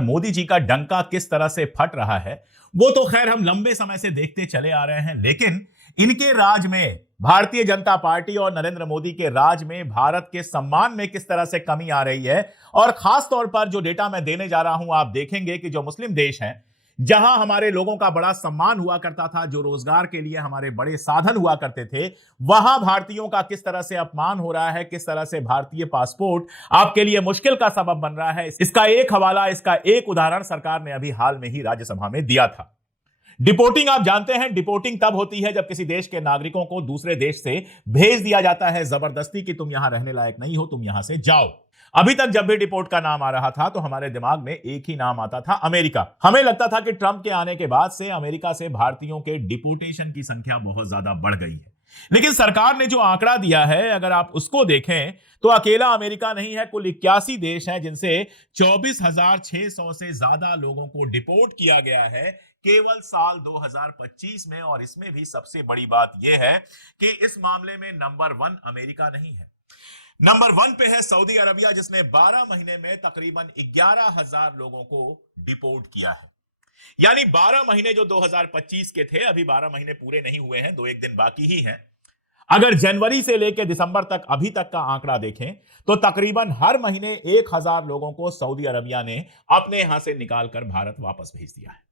मोदी जी का डंका किस तरह से फट रहा है वो तो खैर हम लंबे समय से देखते चले आ रहे हैं, लेकिन इनके राज में, भारतीय जनता पार्टी और नरेंद्र मोदी के राज में भारत के सम्मान में किस तरह से कमी आ रही है। और खास तौर पर जो डेटा मैं देने जा रहा हूं, आप देखेंगे कि जो मुस्लिम देश हैं, जहां हमारे लोगों का बड़ा सम्मान हुआ करता था, जो रोजगार के लिए हमारे बड़े साधन हुआ करते थे, वहां भारतीयों का किस तरह से अपमान हो रहा है, किस तरह से भारतीय पासपोर्ट आपके लिए मुश्किल का सबब बन रहा है। इसका एक हवाला, इसका एक उदाहरण सरकार ने अभी हाल में ही राज्यसभा में दिया था। डिपोर्टिंग, आप जानते हैं डिपोर्टिंग तब होती है जब किसी देश के नागरिकों को दूसरे देश से भेज दिया जाता है जबरदस्ती कि तुम यहां रहने लायक नहीं हो, तुम यहां से जाओ। अभी तक जब भी डिपोर्ट का नाम आ रहा था तो हमारे दिमाग में एक ही नाम आता था, अमेरिका। हमें लगता था कि ट्रंप के आने के बाद से अमेरिका से भारतीयों के डिपोर्टेशन की संख्या बहुत ज्यादा बढ़ गई है। लेकिन सरकार ने जो आंकड़ा दिया है, अगर आप उसको देखें तो अकेला अमेरिका नहीं है, कुल 81 देश हैं जिनसे 24,600 से ज्यादा लोगों को डिपोर्ट किया गया है केवल साल 2025 में। और इसमें भी सबसे बड़ी बात यह है कि इस मामले में नंबर 1 अमेरिका नहीं है, नंबर 1 पे है सऊदी अरबिया, जिसने 12 महीने में तकरीबन 11,000 लोगों को डिपोर्ट किया है। यानी 12 महीने जो 2025 के थे, अभी 12 महीने पूरे नहीं हुए हैं, 2-1 दिन बाकी ही हैं। अगर जनवरी से लेकर दिसंबर तक अभी तक का आंकड़ा देखें तो तकरीबन हर महीने 1,000 लोगों को सऊदी अरबिया ने अपने यहां से निकालकर भारत वापस भेज दिया है।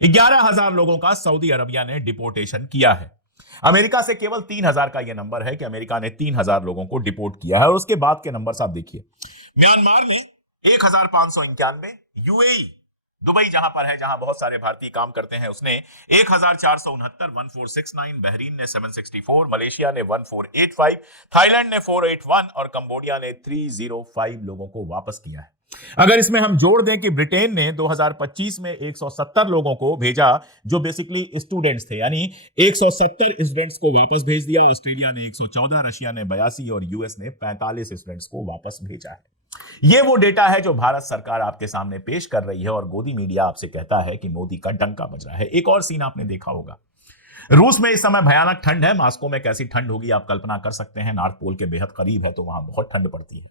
11,000 लोगों का सऊदी अरबिया ने डिपोर्टेशन किया है। अमेरिका से केवल 3,000 का यह नंबर है कि अमेरिका ने 3,000 लोगों को डिपोर्ट किया है। और उसके बाद के नंबर आप देखिए, म्यांमार ने 1,591, यूएई, दुबई जहां पर है, जहां बहुत सारे भारतीय काम करते हैं, उसने 1,469, 1469, बहरीन ने 764, मलेशिया ने 1485, थाईलैंड ने 481 और कंबोडिया ने 305 लोगों को वापस किया है। अगर इसमें हम जोड़ दें कि ब्रिटेन ने 2025 में 170 लोगों को भेजा जो बेसिकली स्टूडेंट्स थे, यानी 170 स्टूडेंट्स को वापस भेज दिया। ऑस्ट्रेलिया ने 114, रशिया ने 82 और यूएस ने 45 स्टूडेंट्स को वापस भेजा है। यह वो डेटा है जो भारत सरकार आपके सामने पेश कर रही है और गोदी मीडिया आपसे कहता है कि मोदी का डंका बज रहा है। एक और सीन आपने देखा होगा, रूस में इस समय भयानक ठंड है। मॉस्को में कैसी ठंड होगी आप कल्पना कर सकते हैं, नॉर्थ पोल के बेहद करीब है तो वहां बहुत ठंड पड़ती है।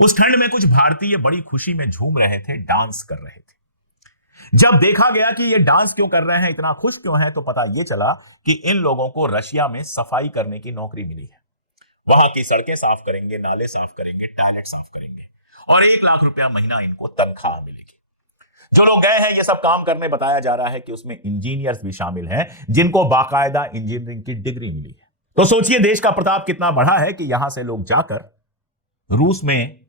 उस ठंड में कुछ भारतीय बड़ी खुशी में झूम रहे थे, डांस कर रहे थे। जब देखा गया कि ये डांस क्यों कर रहे हैं, इतना खुश क्यों है, तो पता यह चला कि इन लोगों को रशिया में सफाई करने की नौकरी मिली है। वहां की सड़कें साफ करेंगे, नाले साफ करेंगे, टॉयलेट साफ करेंगे और 1 लाख रुपया महीना इनको तनख्वाह मिलेगी। जो लोग गए हैं ये सब काम करने, बताया जा रहा है कि उसमें इंजीनियर्स भी शामिल हैं जिनको बाकायदा इंजीनियरिंग की डिग्री मिली है। तो सोचिए देश का प्रताप कितना बड़ा है कि यहां से लोग जाकर रूस में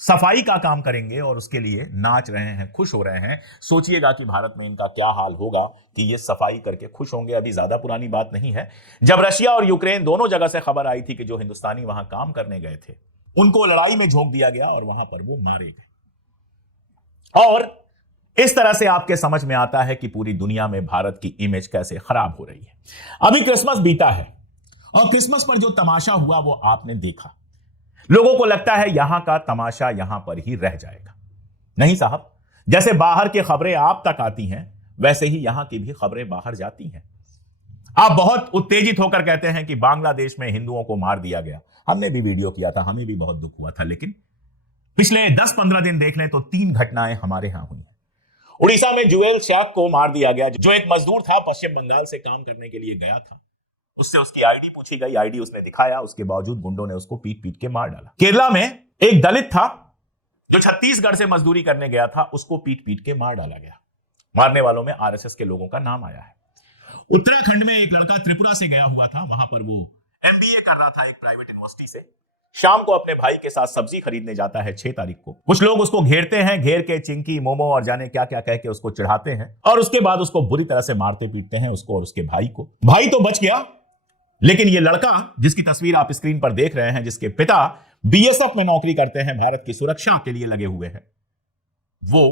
सफाई का काम करेंगे और उसके लिए नाच रहे हैं, खुश हो रहे हैं। सोचिएगा कि भारत में इनका क्या हाल होगा कि ये सफाई करके खुश होंगे। अभी ज्यादा पुरानी बात नहीं है जब रशिया और यूक्रेन दोनों जगह से खबर आई थी कि जो हिंदुस्तानी वहां काम करने गए थे उनको लड़ाई में झोंक दिया गया और वहां पर वो मारे गए। और इस तरह से आपके समझ में आता है कि पूरी दुनिया में भारत की इमेज कैसे खराब हो रही है। अभी क्रिसमस बीता है और क्रिसमस पर जो तमाशा हुआ वो आपने देखा। लोगों को लगता है यहां का तमाशा यहां पर ही रह जाएगा। नहीं साहब, जैसे बाहर की खबरें आप तक आती हैं वैसे ही यहां की भी खबरें बाहर जाती हैं। आप बहुत उत्तेजित होकर कहते हैं कि बांग्लादेश में हिंदुओं को मार दिया गया। हमने भी वीडियो किया था, हमें भी बहुत दुख हुआ था, लेकिन पिछले 10-15 दिन देख लें तो 3 घटनाएं हमारे यहां हुई हैं। उड़ीसा में जुएल शैक को मार दिया गया, जो एक मजदूर था, पश्चिम बंगाल से काम करने के लिए गया था। उससे उसकी आईडी पूछी गई, आईडी उसने दिखाया, उसके बावजूद गुंडों ने उसको पीट पीट के मार डाला। केरला में एक दलित था जो छत्तीसगढ़ से मजदूरी करने गया था, उसको पीट पीट के मार डाला गया। मारने वालों में आरएसएस के लोगों का नाम आया है। उत्तराखंड में एक लड़का त्रिपुरा से गया हुआ था, वहां पर वो एमबीए कर रहा था एक प्राइवेट यूनिवर्सिटी से। शाम को अपने भाई के साथ सब्जी खरीदने जाता है 6 तारीख को। कुछ लोग उसको घेरते हैं, घेर के चिंकी, मोमो और जाने क्या क्या कह के उसको चढ़ाते हैं और उसके बाद उसको बुरी तरह से मारते पीटते हैं, उसको और उसके भाई को। भाई तो बच गया, लेकिन ये लड़का जिसकी तस्वीर आप स्क्रीन पर देख रहे हैं, जिसके पिता बीएसएफ में नौकरी करते हैं, भारत की सुरक्षा के लिए लगे हुए हैं, वो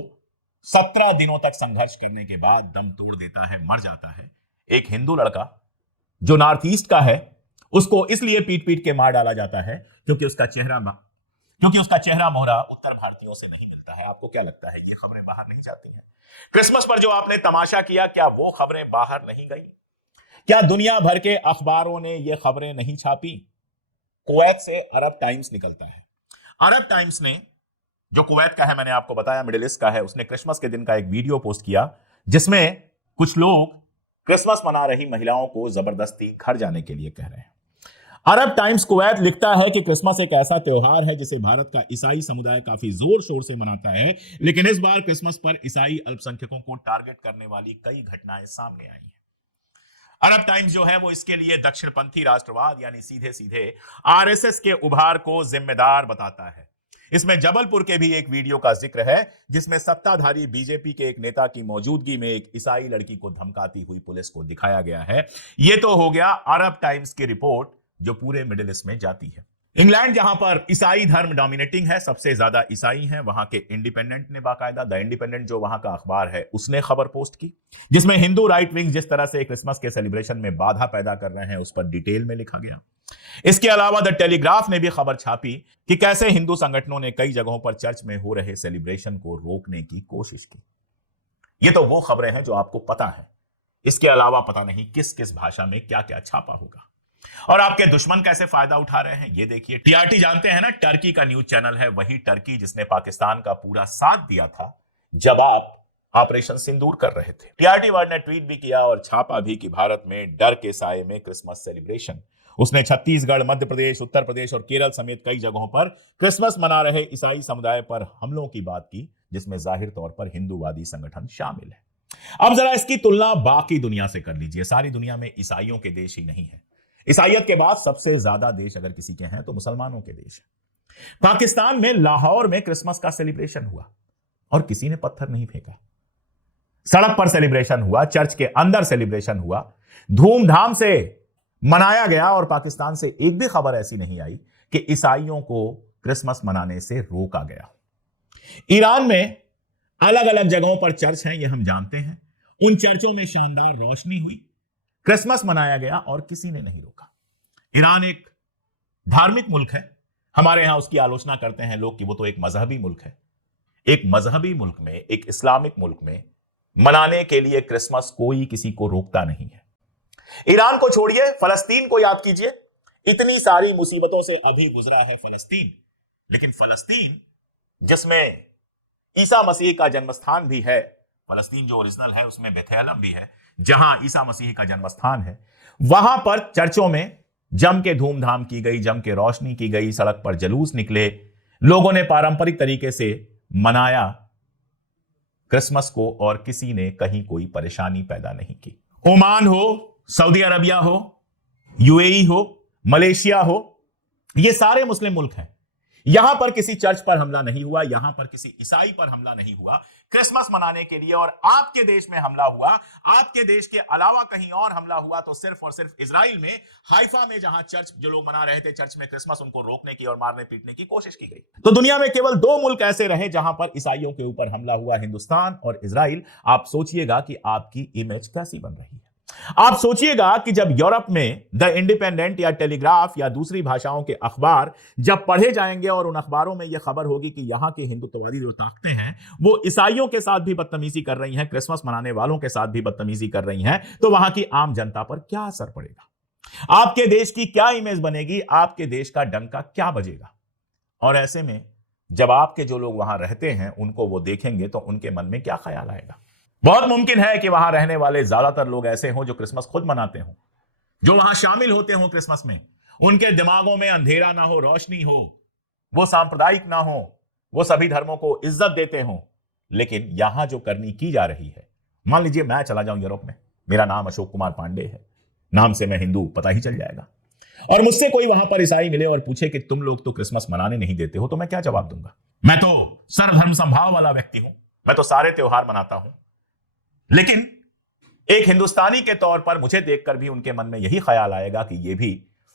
17 दिनों तक संघर्ष करने के बाद दम तोड़ देता है, मर जाता है। एक हिंदू लड़का जो नॉर्थ ईस्ट का है, उसको इसलिए पीट पीट के मार डाला जाता है क्योंकि उसका चेहरा मोहरा उत्तर भारतीयों से नहीं मिलता है। आपको क्या लगता है ये खबरें बाहर नहीं जाती हैं? क्रिसमस पर जो आपने तमाशा किया, क्या वो खबरें बाहर नहीं गई? क्या दुनिया भर के अखबारों ने ये खबरें नहीं छापी? कुवैत से अरब टाइम्स निकलता है। अरब टाइम्स ने जो कुवैत का है, मैंने आपको बताया मिडिल ईस्ट का है, उसने क्रिसमस के दिन का एक वीडियो पोस्ट किया जिसमें कुछ लोग क्रिसमस मना रही महिलाओं को जबरदस्ती घर जाने के लिए कह रहे हैं। अरब टाइम्स कुवैत लिखता है कि क्रिसमस एक ऐसा त्योहार है जिसे भारत का ईसाई समुदाय काफी जोर शोर से मनाता है, लेकिन इस बार क्रिसमस पर ईसाई अल्पसंख्यकों को टारगेट करने वाली कई घटनाएं सामने आई हैं। अरब टाइम्स जो है वो इसके लिए दक्षिणपंथी राष्ट्रवाद यानी सीधे सीधे आरएसएस के उभार को जिम्मेदार बताता है। इसमें जबलपुर के भी एक वीडियो का जिक्र है जिसमें सत्ताधारी बीजेपी के एक नेता की मौजूदगी में एक ईसाई लड़की को धमकाती हुई पुलिस को दिखाया गया है। यह तो हो गया अरब टाइम्स की रिपोर्ट जो पूरे मिडिल ईस्ट में जाती है। इंग्लैंड जहां पर ईसाई धर्म डोमिनेटिंग है, सबसे ज्यादा ईसाई हैं, वहां के इंडिपेंडेंट ने बाकायदा द इंडिपेंडेंट जो वहां का अखबार है उसने खबर पोस्ट की जिसमें हिंदू राइट विंग जिस तरह से क्रिसमस के सेलिब्रेशन में बाधा पैदा कर रहे हैं उस पर डिटेल में लिखा गया। इसके अलावा द टेलीग्राफ ने भी खबर छापी कि कैसे हिंदू संगठनों ने कई जगहों पर चर्च में हो रहे सेलिब्रेशन को रोकने की कोशिश की। ये तो वो खबरें हैं जो आपको पता है, इसके अलावा पता नहीं किस किस भाषा में क्या क्या छापा होगा और आपके दुश्मन कैसे फायदा उठा रहे हैं ये देखिए। टीआरटी जानते हैं ना, टर्की का न्यूज चैनल है, वही टर्की जिसने पाकिस्तान का पूरा साथ दिया था जब आप ऑपरेशन सिंदूर कर रहे थे। टीआरटी वर्ड ने ट्वीट भी किया और छापा भी कि भारत में डर के साए में क्रिसमस सेलिब्रेशन। उसने छत्तीसगढ़, मध्य प्रदेश, उत्तर प्रदेश और केरल समेत कई जगहों पर क्रिसमस मना रहे ईसाई समुदाय पर हमलों की बात की जिसमें जाहिर तौर पर हिंदूवादी संगठन शामिल है। अब जरा इसकी तुलना बाकी दुनिया से कर लीजिए। सारी दुनिया में ईसाइयों के देश ही नहीं है, ईसाइयत के बाद सबसे ज्यादा देश अगर किसी के हैं तो मुसलमानों के देश है। पाकिस्तान में लाहौर में क्रिसमस का सेलिब्रेशन हुआ और किसी ने पत्थर नहीं फेंका। सड़क पर सेलिब्रेशन हुआ, चर्च के अंदर सेलिब्रेशन हुआ, धूमधाम से मनाया गया और पाकिस्तान से एक भी खबर ऐसी नहीं आई कि ईसाइयों को क्रिसमस मनाने से रोका गया। ईरान में अलग अलग जगहों पर चर्च हैं, यह हम जानते हैं। उन चर्चों में शानदार रोशनी हुई, क्रिसमस मनाया गया और किसी ने नहीं रोका। ईरान एक धार्मिक मुल्क है, हमारे यहां उसकी आलोचना करते हैं लोग कि वो तो एक मजहबी मुल्क है। एक मजहबी मुल्क में, एक इस्लामिक मुल्क में मनाने के लिए क्रिसमस कोई किसी को रोकता नहीं है। ईरान को छोड़िए, फलस्तीन को याद कीजिए, इतनी सारी मुसीबतों से अभी गुजरा है फलस्तीन, लेकिन फलस्तीन जिसमें ईसा मसीह का जन्मस्थान भी है, फलस्तीन जो ओरिजिनल है उसमें बेथलेहम भी है जहां ईसा मसीह का जन्मस्थान है, वहां पर चर्चों में जम के धूमधाम की गई, जम के रोशनी की गई, सड़क पर जुलूस निकले, लोगों ने पारंपरिक तरीके से मनाया क्रिसमस को और किसी ने कहीं कोई परेशानी पैदा नहीं की। ओमान हो, सऊदी अरबिया हो, यूएई हो, मलेशिया हो, ये सारे मुस्लिम मुल्क हैं। यहां पर किसी चर्च पर हमला नहीं हुआ, यहां पर किसी ईसाई पर हमला नहीं हुआ क्रिसमस मनाने के लिए। और आपके देश में हमला हुआ, आपके देश के अलावा कहीं और हमला हुआ तो सिर्फ और सिर्फ इजराइल में हाइफा में, जहां चर्च जो लोग मना रहे थे चर्च में क्रिसमस, उनको रोकने की और मारने पीटने की कोशिश की गई। तो दुनिया में केवल 2 मुल्क ऐसे रहे जहां पर ईसाइयों के ऊपर हमला हुआ, हिंदुस्तान और इजराइल। आप सोचिएगा कि आपकी इमेज कैसी बन रही है। आप सोचिएगा कि जब यूरोप में द इंडिपेंडेंट या टेलीग्राफ या दूसरी भाषाओं के अखबार जब पढ़े जाएंगे और उन अखबारों में यह खबर होगी कि यहां के हिंदुत्ववादी जो ताकतें हैं वो ईसाइयों के साथ भी बदतमीजी कर रही हैं, क्रिसमस मनाने वालों के साथ भी बदतमीजी कर रही हैं, तो वहां की आम जनता पर क्या असर पड़ेगा? आपके देश की क्या इमेज बनेगी? आपके देश का डंका क्या बजेगा? और ऐसे में जब आपके जो लोग वहां रहते हैं उनको वो देखेंगे तो उनके मन में क्या ख्याल आएगा? बहुत मुमकिन है कि वहां रहने वाले ज्यादातर लोग ऐसे हों जो क्रिसमस खुद मनाते हों, जो वहां शामिल होते हों क्रिसमस में। उनके दिमागों में अंधेरा ना हो, रोशनी हो, वो सांप्रदायिक ना हो, वो सभी धर्मों को इज्जत देते हों। लेकिन यहां जो करनी की जा रही है, मान लीजिए मैं चला जाऊं यूरोप में, मेरा नाम अशोक कुमार पांडे है, नाम से मैं हिंदू पता ही चल जाएगा, और मुझसे कोई वहां पर ईसाई मिले और पूछे कि तुम लोग तो क्रिसमस मनाने नहीं देते हो, तो मैं क्या जवाब दूंगा? मैं तो सर्वधर्म संभाव वाला व्यक्ति हूं, मैं तो सारे त्योहार मनाता हूं। लेकिन एक हिंदुस्तानी के तौर पर मुझे देखकर भी उनके मन में यही ख्याल आएगा कि यह भी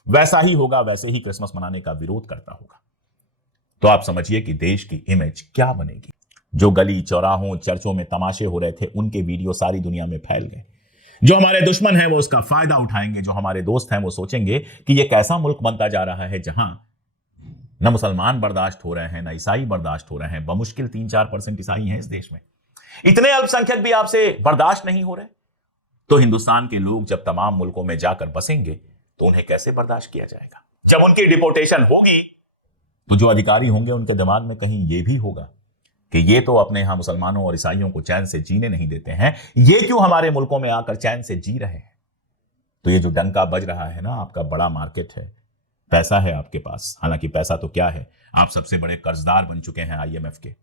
वैसा ही होगा, वैसे ही क्रिसमस मनाने का विरोध करता होगा। तो आप समझिए कि देश की इमेज क्या बनेगी। जो गली चौराहों चर्चों में तमाशे हो रहे थे उनके वीडियो सारी दुनिया में फैल गए। जो हमारे दुश्मन हैं वो उसका फायदा उठाएंगे, जो हमारे दोस्त हैं वो सोचेंगे कि यह कैसा मुल्क बनता जा रहा है जहां न मुसलमान बर्दाश्त हो रहे हैं, न ईसाई बर्दाश्त हो रहे हैं। बमुश्किल 3-4% ईसाई हैं इस देश में, इतने अल्पसंख्यक भी आपसे बर्दाश्त नहीं हो रहे। तो हिंदुस्तान के लोग जब तमाम मुल्कों में जाकर बसेंगे तो उन्हें कैसे बर्दाश्त किया जाएगा? जब उनकी डिपोर्टेशन होगी तो जो अधिकारी होंगे उनके दिमाग में कहीं ये भी होगा कि ये तो अपने यहां मुसलमानों और ईसाइयों को चैन से जीने नहीं देते हैं, ये क्यों हमारे मुल्कों में आकर चैन से जी रहे हैं। तो ये जो डंका बज रहा है ना, आपका बड़ा मार्केट है, पैसा है आपके पास। हालांकि पैसा तो क्या है, आप सबसे बड़े कर्जदार बन चुके हैं IMF के।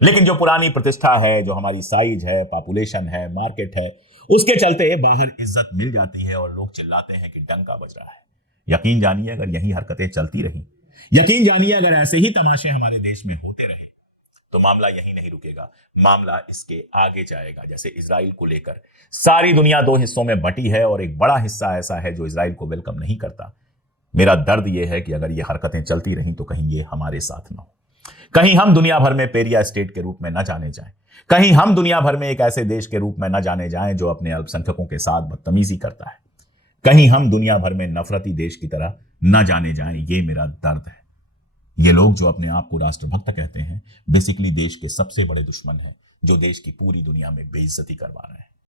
लेकिन जो पुरानी प्रतिष्ठा है, जो हमारी साइज है, पॉपुलेशन है, मार्केट है, उसके चलते बाहर इज्जत मिल जाती है और लोग चिल्लाते हैं कि डंका बज रहा है। यकीन जानिए अगर यही हरकतें चलती रही, यकीन जानिए अगर ऐसे ही तमाशे हमारे देश में होते रहे, तो मामला यही नहीं रुकेगा, मामला इसके आगे जाएगा। जैसे इजराइल को लेकर सारी दुनिया दो हिस्सों में बटी है और एक बड़ा हिस्सा ऐसा है जो इजराइल को वेलकम नहीं करता। मेरा दर्द यह है कि अगर ये हरकतें चलती रहीं तो कहीं ये हमारे साथ ना हो, कहीं हम दुनिया भर में पेरिया स्टेट के रूप में न जाने जाएं, कहीं हम दुनिया भर में एक ऐसे देश के रूप में न जाने जाएं जो अपने अल्पसंख्यकों के साथ बदतमीजी करता है, कहीं हम दुनिया भर में नफरती देश की तरह न जाने जाएं। ये मेरा दर्द है। ये लोग जो अपने आप को राष्ट्रभक्त कहते हैं, बेसिकली देश के सबसे बड़े दुश्मन हैं, जो देश की पूरी दुनिया में बेइज्जती करवा रहे हैं।